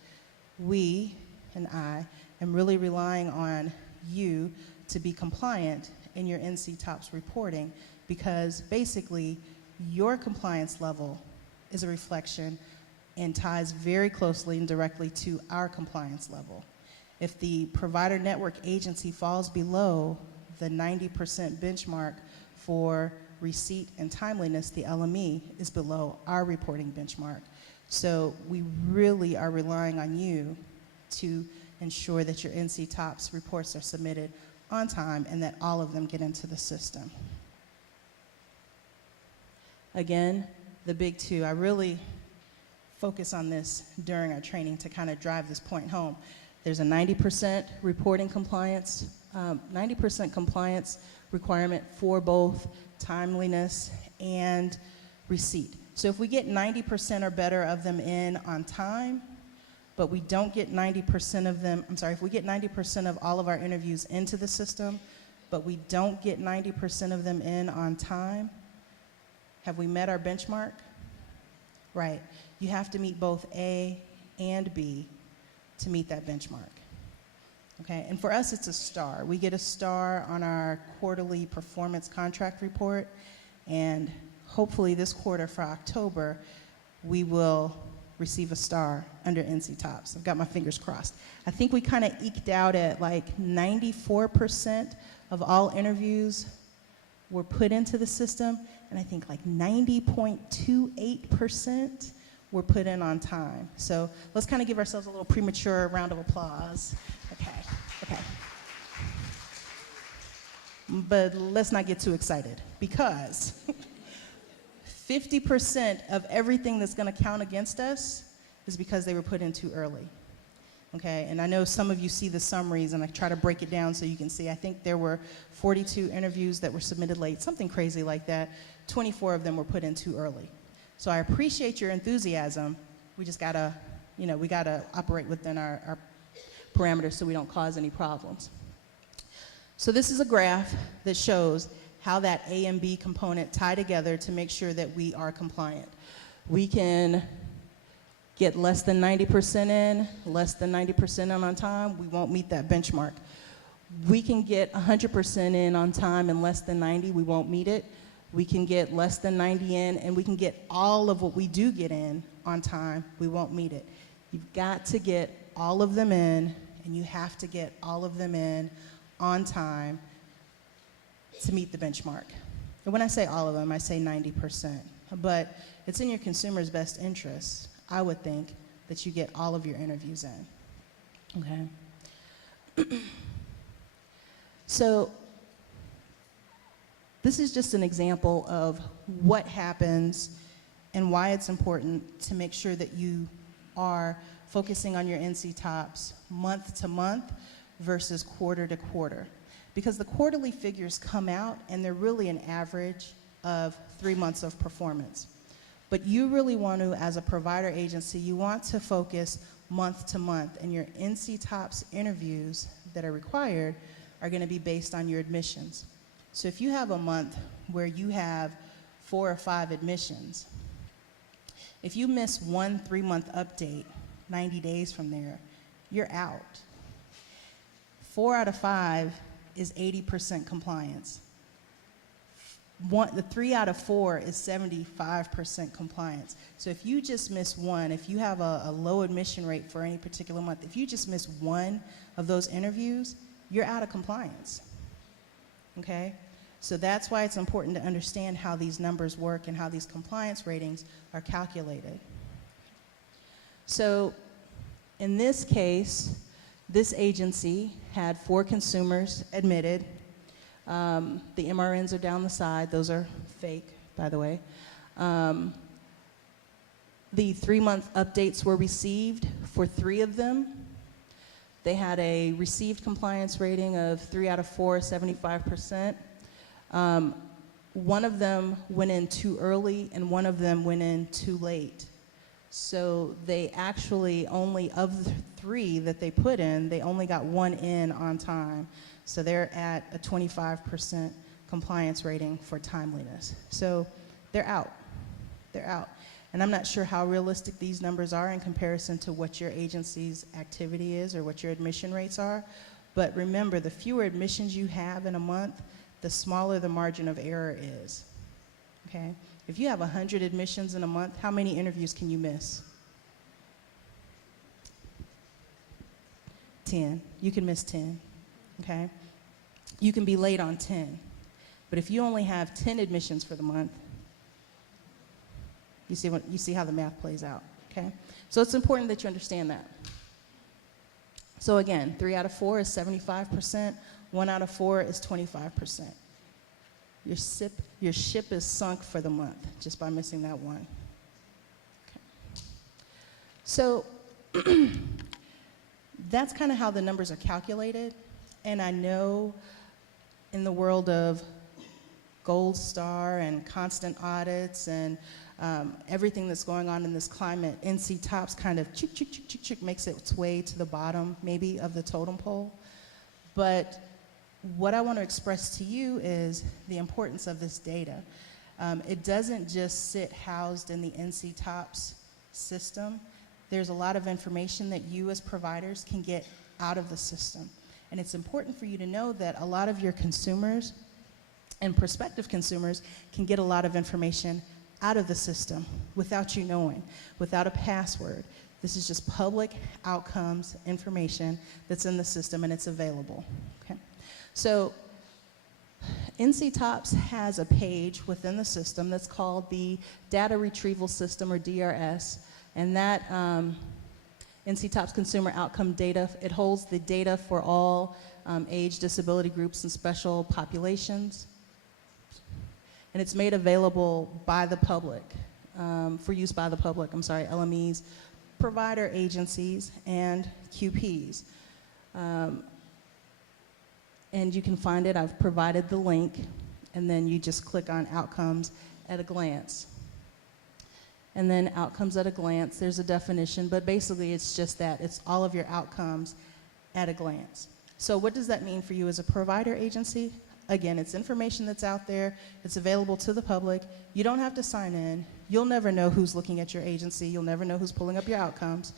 We, and I, am really relying on you to be compliant in your NC-TOPS reporting, because basically your compliance level is a reflection and ties very closely and directly to our compliance level. If the provider network agency falls below the 90% benchmark for receipt and timeliness, the LME is below our reporting benchmark. So we really are relying on you to ensure that your NC-TOPS reports are submitted on time and that all of them get into the system. Again, the big two, I really focus on this during our training to kind of drive this point home. There's a 90% reporting compliance, 90% compliance requirement for both timeliness and receipt. So if we get 90% or better of them in on time, but we don't get 90% of them, if we get 90% of all of our interviews into the system, but we don't get 90% of them in on time, have we met our benchmark? Right. You have to meet both A and B to meet that benchmark. Okay, and for us, it's a star. We get a star on our quarterly performance contract report, and hopefully this quarter for October, we will receive a star under NC-TOPS. I've got my fingers crossed. I think we kind of eked out at like 94% of all interviews were put into the system, and I think like 90.28% were put in on time. So let's kind of give ourselves a little premature round of applause. Okay. But let's not get too excited, because 50% of everything that's going to count against us is because they were put in too early. Okay, and I know some of you see the summaries, and I try to break it down so you can see. I think there were 42 interviews that were submitted late, something crazy like that. 24 of them were put in too early. So I appreciate your enthusiasm. We just gotta, we gotta operate within our parameters so we don't cause any problems. So this is a graph that shows how that A and B component tie together to make sure that we are compliant. We can get less than 90% in, less than 90% in on time, we won't meet that benchmark. We can get 100% in on time and less than 90, we won't meet it. We can get less than 90 in, and we can get all of what we do get in on time, we won't meet it. You've got to get all of them in, and you have to get all of them in on time to meet the benchmark. And when I say all of them, I say 90%. But it's in your consumer's best interest, I would think, that you get all of your interviews in, okay? So this is just an example of what happens and why it's important to make sure that you are focusing on your NC tops month to month versus quarter to quarter. Because the quarterly figures come out and they're really an average of 3 months of performance. But you really want to, as a provider agency, you want to focus month to month, and your NC tops interviews that are required are going to be based on your admissions. So if you have a month where you have 4 or 5 admissions, if you miss one 3-month update 90 days from there, you're out. 4 out of 5 is 80% compliance. The 3 out of 4 is 75% compliance. So if you just miss one, if you have a low admission rate for any particular month, if you just miss one of those interviews, you're out of compliance, okay? So that's why it's important to understand how these numbers work and how these compliance ratings are calculated. So in this case, this agency had 4 consumers admitted. The MRNs are down the side. Those are fake, by the way. The 3-month updates were received for 3 of them. They had a received compliance rating of 3 out of 4, 75%. One of them went in too early and one of them went in too late. So they actually only, of the 3 that they put in, they only got 1 in on time. So they're at a 25% compliance rating for timeliness. So they're out. They're out. And I'm not sure how realistic these numbers are in comparison to what your agency's activity is or what your admission rates are. But remember, the fewer admissions you have in a month, the smaller the margin of error is. Okay? If you have 100 admissions in a month, how many interviews can you miss? 10. You can miss 10. Okay? You can be late on 10. But if you only have 10 admissions for the month, you see how the math plays out, okay? So it's important that you understand that. So again, 3 out of 4 is 75%, 1 out of 4 is 25%. Your ship is sunk for the month just by missing that one. Okay. So that's kind of how the numbers are calculated. And I know in the world of Gold Star and constant audits and everything that's going on in this climate, NC tops kind of makes its way to the bottom maybe of the totem pole. But what I want to express to you is the importance of this data. It doesn't just sit housed in the NC tops system. There's a lot of information that you as providers can get out of the system. And it's important for you to know that a lot of your consumers and prospective consumers can get a lot of information out of the system without you knowing, without a password. This is just public outcomes information that's in the system and it's available. Okay? So NC Tops has a page within the system that's called the Data Retrieval System, or DRS, and that NC Tops Consumer Outcome Data, it holds the data for all age, disability groups, and special populations. And it's made available by the public, for use by the public, LMEs, provider agencies, and QPs. And you can find it, I've provided the link, and then you just click on Outcomes at a Glance. And then Outcomes at a Glance, there's a definition, but basically it's just that, it's all of your outcomes at a glance. So what does that mean for you as a provider agency? Again, it's information that's out there. It's available to the public. You don't have to sign in. You'll never know who's looking at your agency. You'll never know who's pulling up your outcomes.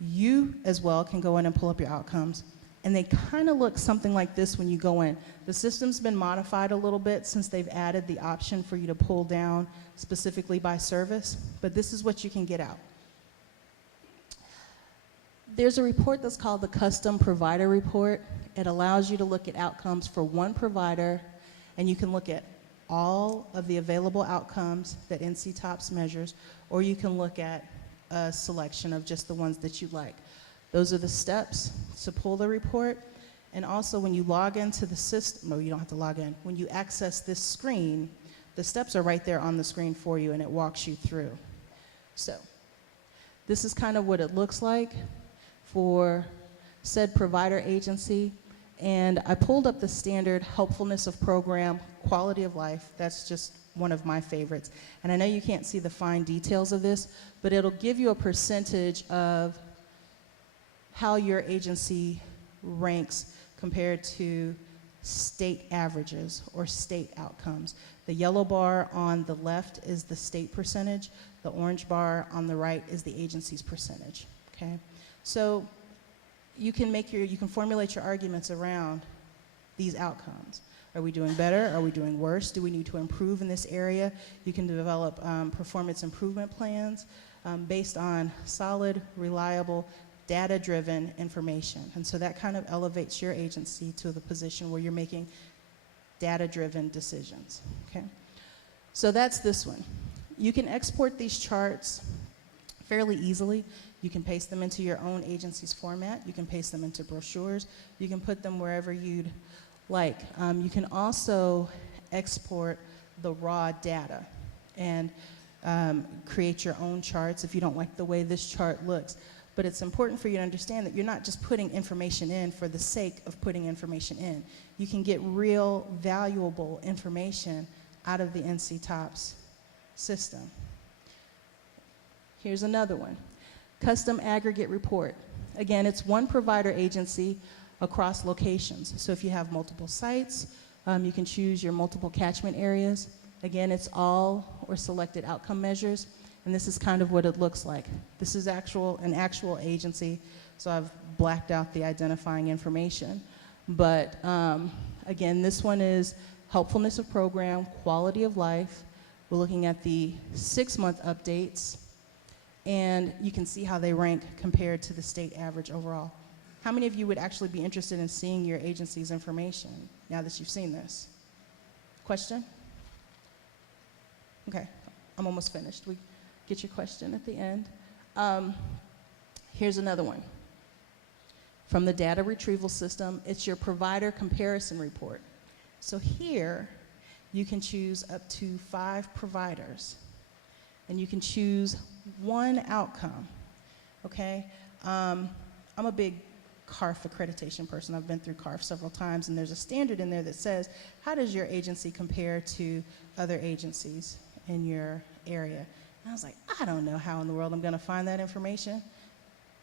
You, as well, can go in and pull up your outcomes. And they kind of look something like this when you go in. The system's been modified a little bit since they've added the option for you to pull down specifically by service, but this is what you can get out. There's a report that's called the Custom Provider Report. It allows you to look at outcomes for one provider, and you can look at all of the available outcomes that NC TOPS measures, or you can look at a selection of just the ones that you like. Those are the steps to pull the report. And also when you log into the system, no, you don't have to log in. When you access this screen, the steps are right there on the screen for you and it walks you through. So this is kind of what it looks like for said provider agency. And I pulled up the standard helpfulness of program, quality of life. That's just one of my favorites. And I know you can't see the fine details of this, but it'll give you a percentage of how your agency ranks compared to state averages or state outcomes. The yellow bar on the left is the state percentage. The orange bar on the right is the agency's percentage, okay? So you can formulate your arguments around these outcomes. Are we doing better? Are we doing worse? Do we need to improve in this area? You can develop performance improvement plans based on solid, reliable, data-driven information. And so that kind of elevates your agency to the position where you're making data-driven decisions, okay? So that's this one. You can export these charts fairly easily. You can paste them into your own agency's format. You can paste them into brochures. You can put them wherever you'd like. You can also export the raw data and create your own charts if you don't like the way this chart looks. But it's important for you to understand that you're not just putting information in for the sake of putting information in. You can get real, valuable information out of the NC TOPS system. Here's another one. Custom aggregate report. Again, it's one provider agency across locations. So if you have multiple sites, you can choose your multiple catchment areas. Again, it's all or selected outcome measures. And this is kind of what it looks like. This is an actual agency, so I've blacked out the identifying information. But again, this one is helpfulness of program, quality of life. We're looking at the 6-month updates, and you can see how they rank compared to the state average overall. How many of you would actually be interested in seeing your agency's information now that you've seen this? Question? Okay, I'm almost finished. We get your question at the end. Here's another one. From the data retrieval system, it's your provider comparison report. So here, you can choose up to 5 providers, and you can choose one outcome, okay? I'm a big CARF accreditation person. I've been through CARF several times, and there's a standard in there that says, how does your agency compare to other agencies in your area? And I was like, I don't know how in the world I'm going to find that information.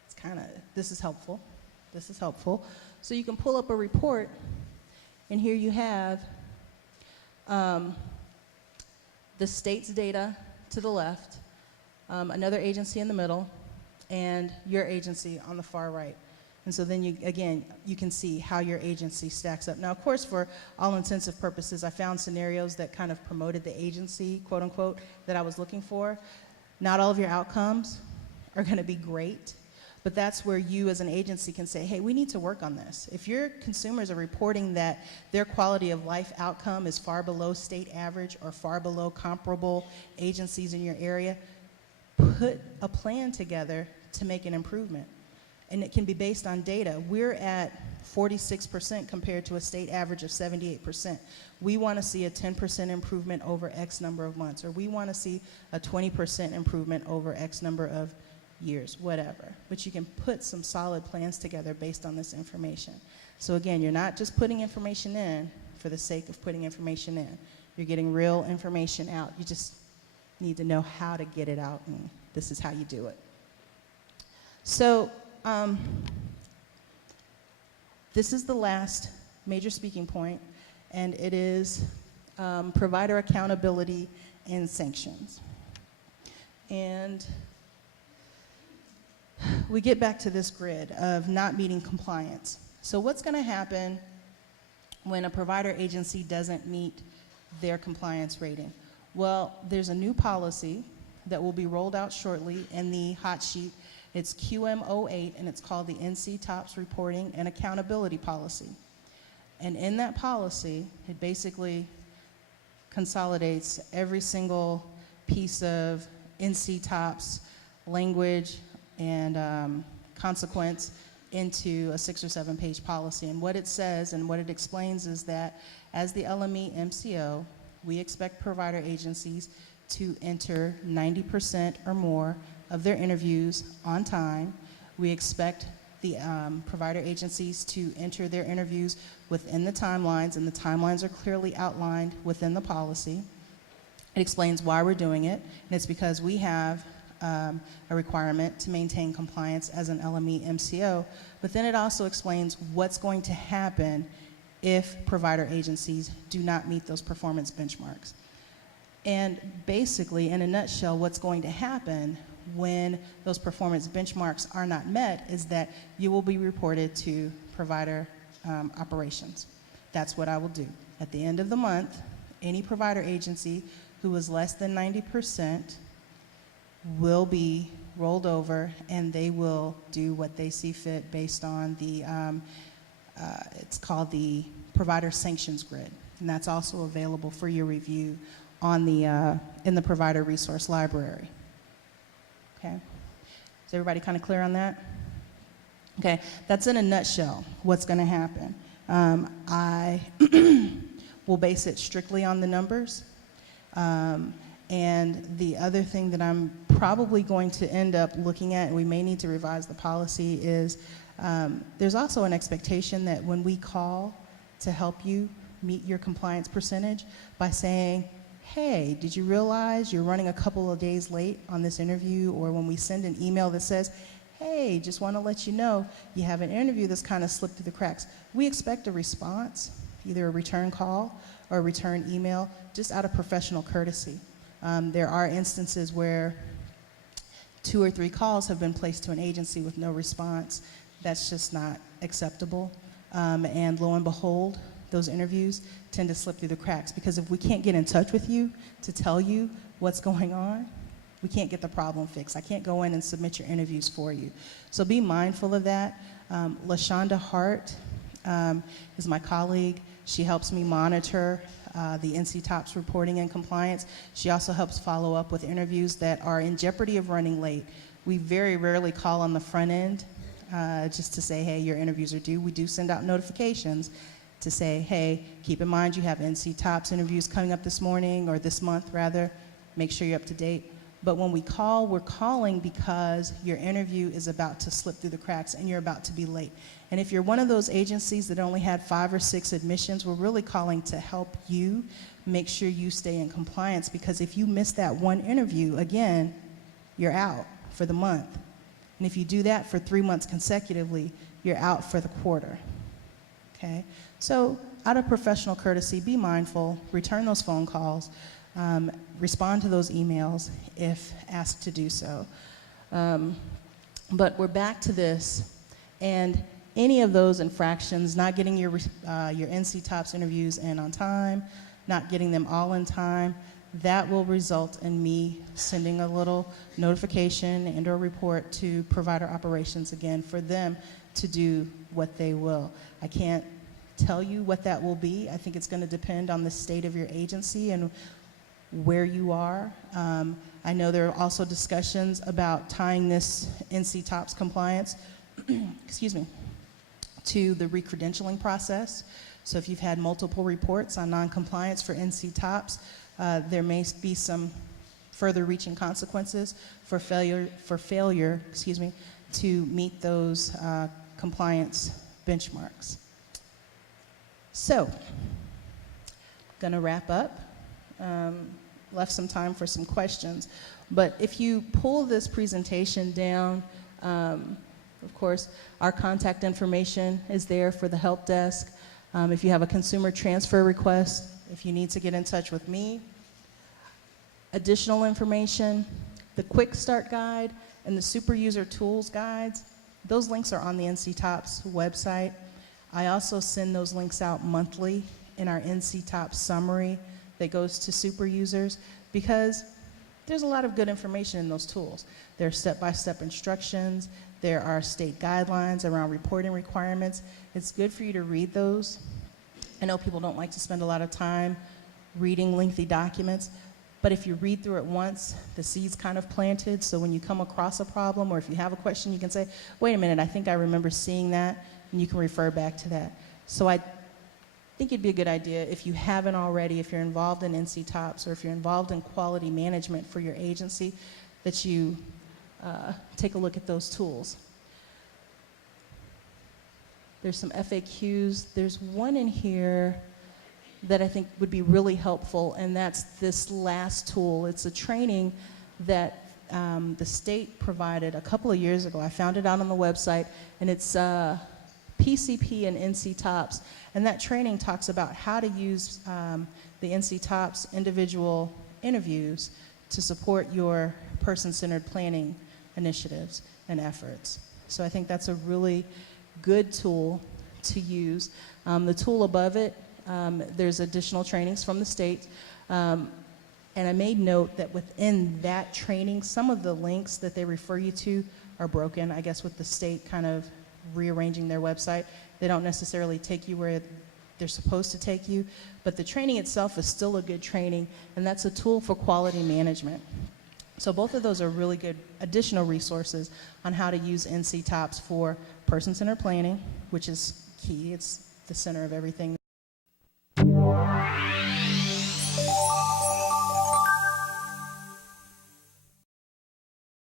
It's kind of, this is helpful. This is helpful. So you can pull up a report, and here you have the state's data to the left, another agency in the middle, and your agency on the far right. And so then, you can see how your agency stacks up. Now, of course, for all intensive purposes, I found scenarios that kind of promoted the agency, quote unquote, that I was looking for. Not all of your outcomes are going to be great, but that's where you as an agency can say, hey, we need to work on this. If your consumers are reporting that their quality of life outcome is far below state average or far below comparable agencies in your area, put a plan together to make an improvement. And it can be based on data. We're at 46% compared to a state average of 78%. We want to see a 10% improvement over X number of months, or we want to see a 20% improvement over X number of years, whatever. But you can put some solid plans together based on this information. So again, you're not just putting information in for the sake of putting information in. You're getting real information out. You just need to know how to get it out, and this is how you do it. So this is the last major speaking point, and it is provider accountability and sanctions. And we get back to this grid of not meeting compliance. So what's going to happen when a provider agency doesn't meet their compliance rating? Well, there's a new policy that will be rolled out shortly in the hot sheet. It's QM08, and it's called the NC TOPS Reporting and Accountability Policy. And in that policy, it basically consolidates every single piece of NC TOPS language and consequence into a 6 or 7 page policy. And what it says and what it explains is that as the LME MCO, we expect provider agencies to enter 90% or more of their interviews on time. We expect the provider agencies to enter their interviews within the timelines, and the timelines are clearly outlined within the policy. It explains why we're doing it, and it's because we have a requirement to maintain compliance as an LME MCO, but then it also explains what's going to happen if provider agencies do not meet those performance benchmarks. And basically, in a nutshell, what's going to happen when those performance benchmarks are not met is that you will be reported to provider operations. That's what I will do. At the end of the month, any provider agency who is less than 90% will be rolled over, and they will do what they see fit based on the, it's called the Provider Sanctions Grid, and that's also available for your review on the, in the Provider Resource Library. Okay, is everybody kind of clear on that? Okay, that's in a nutshell what's going to happen. I will base it strictly on the numbers. And the other thing that I'm probably going to end up looking at, and we may need to revise the policy, is there's also an expectation that when we call to help you meet your compliance percentage by saying, hey, did you realize you're running a couple of days late on this interview? Or when we send an email that says, hey, just want to let you know you have an interview that's kind of slipped through the cracks. We expect a response, either a return call or a return email, just out of professional courtesy. There are instances where 2 or 3 calls have been placed to an agency with no response. That's just not acceptable. And lo and behold, those interviews tend to slip through the cracks, because if we can't get in touch with you to tell you what's going on, we can't get the problem fixed. I can't go in and submit your interviews for you. So be mindful of that. LaShonda Hart is my colleague. She helps me monitor the NC TOPS reporting and compliance. She also helps follow up with interviews that are in jeopardy of running late. We very rarely call on the front end just to say, hey, your interviews are due. We do send out notifications to say, hey, keep in mind you have NC TOPS interviews coming up this morning, or this month rather. Make sure you're up to date. But when we call, we're calling because your interview is about to slip through the cracks and you're about to be late. And if you're one of those agencies that only had 5 or 6 admissions, we're really calling to help you make sure you stay in compliance, because if you miss that one interview, again, you're out for the month. And if you do that for 3 months consecutively, you're out for the quarter. Okay? So out of professional courtesy, be mindful, return those phone calls, respond to those emails if asked to do so. But we're back to this, and any of those infractions, not getting your NC TOPS interviews in on time, not getting them all in time, that will result in me sending a little notification and or report to provider operations again for them to do what they will. I can't tell you what that will be. I think it's going to depend on the state of your agency and where you are. I know there are also discussions about tying this NC TOPS compliance excuse me, to the recredentialing process. So if you've had multiple reports on noncompliance for NC TOPS, there may be some further reaching consequences for failure, excuse me, to meet those compliance benchmarks. So, gonna wrap up. Left some time for some questions, but if you pull this presentation down, of course, our contact information is there for the help desk. If you have a consumer transfer request, if you need to get in touch with me, additional information, the Quick Start Guide and the Super User Tools Guides, those links are on the NC TOPS website. I also send those links out monthly in our NC TOPS summary that goes to super users, because there's a lot of good information in those tools. There are step-by-step instructions. There are state guidelines around reporting requirements. It's good for you to read those. I know people don't like to spend a lot of time reading lengthy documents, but if you read through it once, the seed's kind of planted, so when you come across a problem or if you have a question, you can say, wait a minute, I think I remember seeing that, and you can refer back to that. So I think it'd be a good idea, if you haven't already, if you're involved in NC TOPS or if you're involved in quality management for your agency, that you take a look at those tools. There's some FAQs. There's one in here that I think would be really helpful, and that's this last tool. It's a training that the state provided a couple of years ago. I found it out on the website, and it's PCP and NC TOPS, and that training talks about how to use the NC TOPS individual interviews to support your person-centered planning initiatives and efforts. So I think that's a really good tool to use. The tool above it, there's additional trainings from the state, and I made note that within that training, some of the links that they refer you to are broken, I guess with the state kind of rearranging their website. They don't necessarily take you where they're supposed to take you, but the training itself is still a good training, and that's a tool for quality management. So both of those are really good additional resources on how to use NC TOPS for person-centered planning, which is key. It's the center of everything